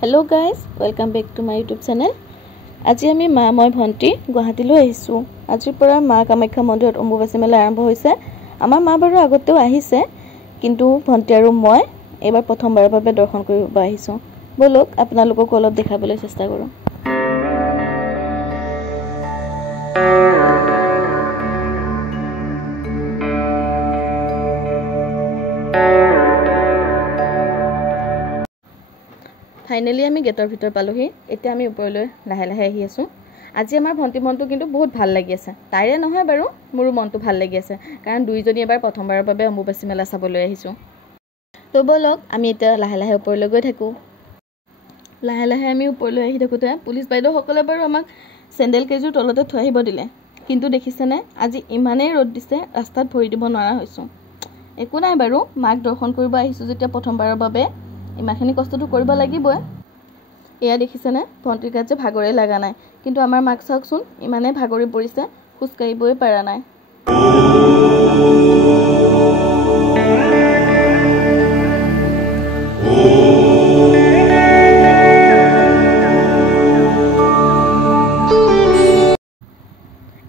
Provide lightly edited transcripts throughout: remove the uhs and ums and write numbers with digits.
Hello guys, welcome back to my YouTube channel. আজি আমি মা মই ভন্টি গুৱাহাটীলৈ আহিছো। আজিৰ পৰা মা কামাখ্যা মন্দিৰত অম্বুবাচী মেলা আৰম্ভ হৈছে। আমাৰ মা বাৰু আগতেও আহিছে, কিন্তু ভন্টি আৰু মই এবাৰ প্ৰথমবাৰৰ বাবে দৰ্শন কৰিব আহিছো। বলক আপোনালোকক অলপ দেখাবলৈ চেষ্টা কৰো। Finally আমি গেটৰ ভিতৰ পালোহি। এতিয়া আমি ওপৰলৈ লাহে লাহে আহি আছো। আজি আমাৰ ভন্টি মনটো কিন্তু বহুত ভাল লাগি আছে। তাইৰে নহয় বাৰু, মোৰো মনটো ভাল লাগি আছে, কাৰণ দুইজনী এবাৰ প্ৰথমবাৰৰ বাবে অম্বুবাচী মেলা চাবলৈ আহিছো। তো বলক আমি এতিয়া লাহে লাহে ওপৰলৈ গৈ থাকো। লাহে লাহে আমি ওপৰলৈ আহি থাকোতে পুলিচ বাইদেউ সকলে বাৰু আমাক চেন্ডেল কেজুৰ তলতে থৈ আহিব দিলে। কিন্তু দেখিছেনে, আজি ইমানেই ৰ'দ দিছে, ৰাস্তাত ভৰি দিব নোৱাৰা হৈছো। একো নাই বাৰু, মাক দৰ্শন কৰিব আহিছো যেতিয়া প্ৰথমবাৰৰ বাবে ইমানখিনি কষ্টটো কৰিব লাগিবই। এয়া দেখিছেনে, ভন্টিৰ গাত যে ভাগৰে লাগা নাই, কিন্তু আমাৰ মাক চাওকচোন ইমানে ভাগৰি পৰিছে, খোজ কাঢ়িবই পৰা নাই।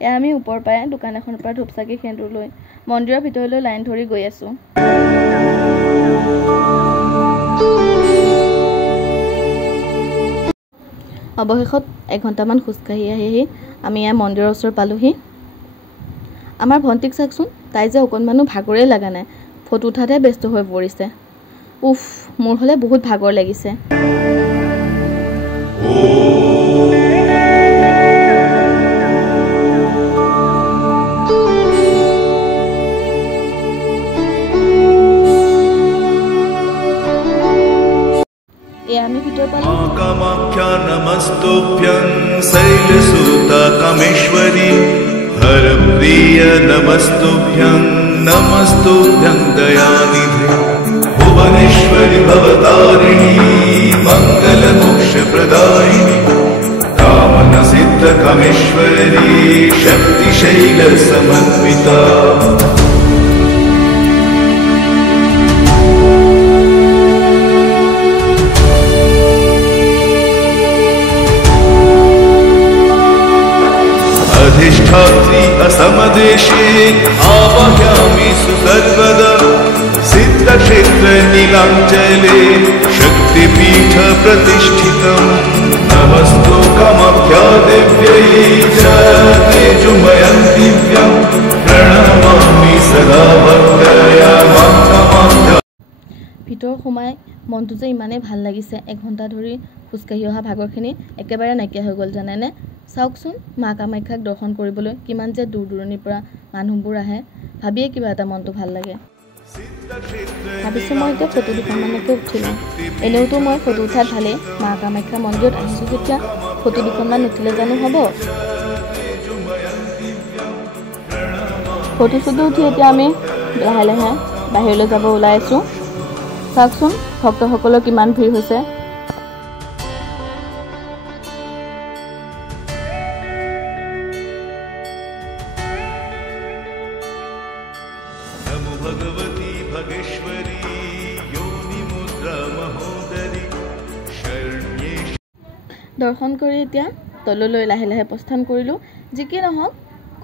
এয়া আমি ওপৰ পাই দোকান এখনৰ পৰা ধূপচাকি সেন্দুৰ লৈ মন্দিৰৰ ভিতৰলৈ লাইন ধৰি গৈ আছো। অৱশেষত 1 ঘণ্টামান খোজকাঢ়ি আহি আমি এই মন্দিৰৰ ওচৰ পালোহি। আমাৰ ভন্টিক চাকচোন, তাই যে অকণমানো ভাগৰে লাগা নাই, ফটো উঠাতে ব্যস্ত হৈ পৰিছে। উফ, মোৰ হলে বহুত ভাগৰ লাগিছে। আমি ভিতর পালো। কামাখ্যা নমস্তুভ্যং শৈলসুতা কামেশ্বরী হরপ্রিয় নমস্তুভ্যং নমস্তুভ্যং দয়ানিধে ভুবনেশ্বরী ভবতারিণী মঙ্গলমোক্ষ প্রদায়িনী কামনা সিদ্ধ কামেশ্বরী শক্তি শৈল সমন্বিতা। अधिष्ठात्री असमदेशे आवाहयामि सुसर्वदा सिद्धक्षेत्र नीलाञ्चले शक्तिपीठ प्रतिष्ठितं नमस्तु कामाख्या देव्यै च तेजोमयं दिव्यं प्रणमामि सदा भक्त्या मां कामाख्या। ভিতৰ সোমাই মনটো যে ইমানেই ভাল লাগিছে, 1 ঘণ্টা ধৰি খোজকাঢ়ি অহা ভাগৰখিনি একেবাৰে নাইকিয়া হৈ গ'ল জানেনে। চাওকচোন, মা কামাখ্যাক দৰ্শন কৰিবলৈ কিমান যে দূৰ দূৰণিৰ পৰা মানুহবোৰ আহে, ভাবিয়ে কিবা এটা মনটো ভাল লাগে। ভাবিছোঁ মই এতিয়া ফটো দুখনমানকে উঠিলোঁ। এনেওতো মই ফটো উঠাত ভালেই, মা কামাখ্যা মন্দিৰত আহিছোঁ যেতিয়া ফটো দুখনমান উঠিলে জানো হ'ব। ফটো চটো উঠি এতিয়া আমি লাহে লাহে বাহিৰলৈ যাব ওলাই আছোঁ। চাওকচোন ভক্তসকলৰ কিমান ভিৰ হৈছে। भगवती भगेश्वरी योनि मुद्रा महोदरी शरण्ये। দৰ্শন কৰি এতিয়া তললৈ লাহে লাহে প্ৰস্থান কৰিলোঁ। যি কি নহওক,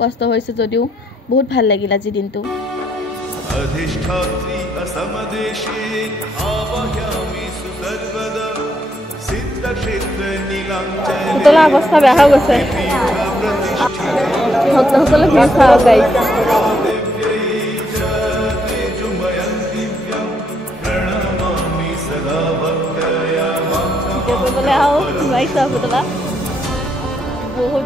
কষ্ট হৈছে যদিও বহুত ভাল লাগিল আজি দিনটো। अधिष्ठात्री असमदेशे आवाहयामि सुसर्वदा सिद्धक्षेत्र नीलाञ्चले। তোলা অৱস্থা বেয়া হৈ গৈছে, ভক্তসকলে ভিৰ চাওক গাইজ। কৰিবলৈ আহো নোৱাৰিছো পুতলা বহুত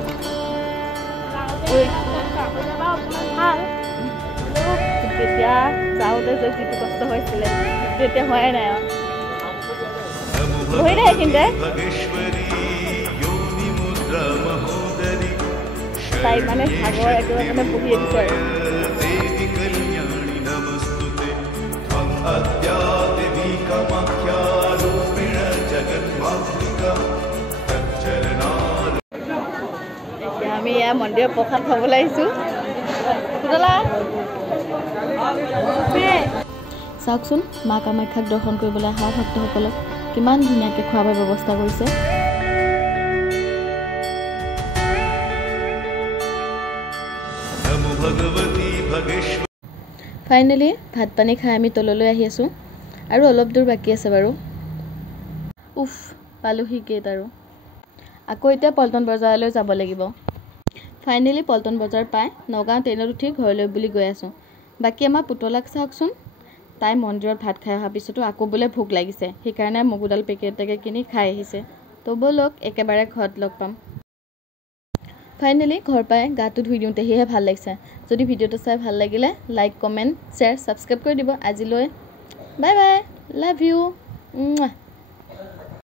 তেতিয়া যাওঁতে যে যিটো কষ্ট হৈছিলে তেতিয়া হোৱাই নাই আৰু হৈ নাই এইখিনিতে। তাই মানে ভাগৰ একেবাৰে মানে বহি দিছে আৰু আমি এয়া মন্দিৰৰ প্ৰসাদ খাবলৈ আহিছোঁ। পুতলা চাওকচোন, মা কামাখ্যাক দৰ্শন কৰিবলৈ অহা ভক্তসকলক কিমান ধুনীয়াকৈ খোৱাবৰ ব্যৱস্থা কৰিছে। नमो भगवती भगेश्वरी ফাইনেলি ভাত পানী খাই আমি তললৈ আহি আছোঁ আৰু অলপ দূৰ বাকী আছে বাৰু। উফ পালোহি গেট আৰু আকৌ এতিয়া পল্টন বজাৰলৈ যাব লাগিব। ফাইনেলি পল্টন বজাৰ পাই নগাঁও ট্ৰেইনত উঠি ঘৰলৈ বুলি গৈ আছোঁ। বাকী আমাৰ পুতলাক চাওকচোন, তাই মন্দিৰত ভাত খাই অহাৰ পিছতো আকৌ বোলে ভোক লাগিছে, সেইকাৰণে মগুদাল পেকেটকে কিনি খাই আহিছে। তো ব'লক একেবাৰে ঘৰত লগ পাম। ফাইনেলি ঘৰ পাই গাটো ধুই দিওঁতেহে ভাল লাগিছে। যদি ভিডিঅ'টো চাই ভাল লাগিলে লাইক কমেণ্ট শ্বেয়াৰ ছাবস্ক্ৰাইব কৰি দিব। আজিলৈ বাই বাই, লাভ ইউ।